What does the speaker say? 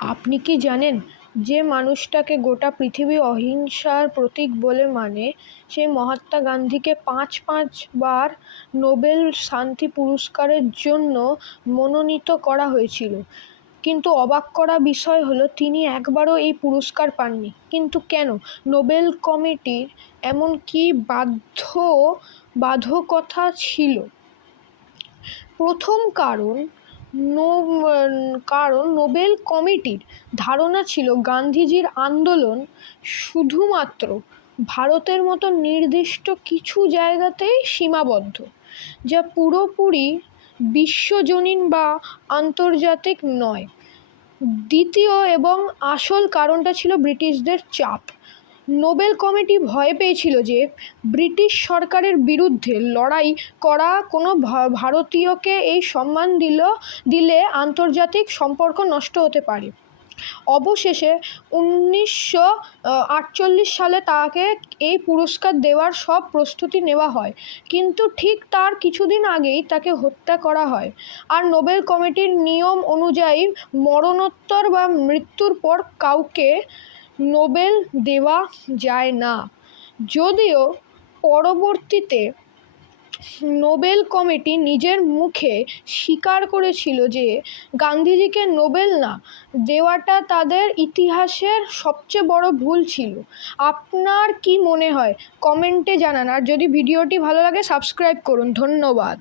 আপনি কি জানেন যে মানুষটাকে গোটা পৃথিবী অহিংসার প্রতীক বলে মানে সেই মহাত্মা গান্ধীকে পাঁচবার নোবেল শান্তি পুরস্কারের জন্য মনোনীত করা হয়েছিল, কিন্তু অবাক করা বিষয় হলো তিনি একবারও এই পুরস্কার পাননি। কিন্তু কেন? নোবেল কমিটির এমন কী বাধ্যবাধকতা ছিল? প্রথম কারণ নোবেল কমিটির ধারণা ছিল গান্ধীজির আন্দোলন শুধুমাত্র ভারতের মতো নির্দিষ্ট কিছু জায়গাতেই সীমাবদ্ধ, যা পুরোপুরি বিশ্বজনীন বা আন্তর্জাতিক নয়। দ্বিতীয় এবং আসল কারণটা ছিল ব্রিটিশদের চাপ। নোবেল কমিটি ভয় পেয়েছিল যে ব্রিটিশ সরকারের বিরুদ্ধে লড়াই করা কোনো ভারতীয়কে এই সম্মান দিলে আন্তর্জাতিক সম্পর্ক নষ্ট হতে পারে। অবশেষে 1948 সালে তাকে এই পুরস্কার দেওয়ার সব প্রস্তুতি নেওয়া হয়, কিন্তু ঠিক তার কিছুদিন আগেই তাকে হত্যা করা হয়। আর নোবেল কমিটির নিয়ম অনুযায়ী মরণোত্তর বা মৃত্যুর পর কাউকে নোবেল দেওয়া যায় না। যদিও পরবর্তীতে নোবেল কমিটি নিজের মুখে স্বীকার করেছিল যে গান্ধীজিকে নোবেল না দেওয়াটা তাদের ইতিহাসের সবচেয়ে বড় ভুল ছিল। আপনার কি মনে হয় কমেন্টে জানান, আর যদি ভিডিওটি ভালো লাগে সাবস্ক্রাইব করুন। ধন্যবাদ।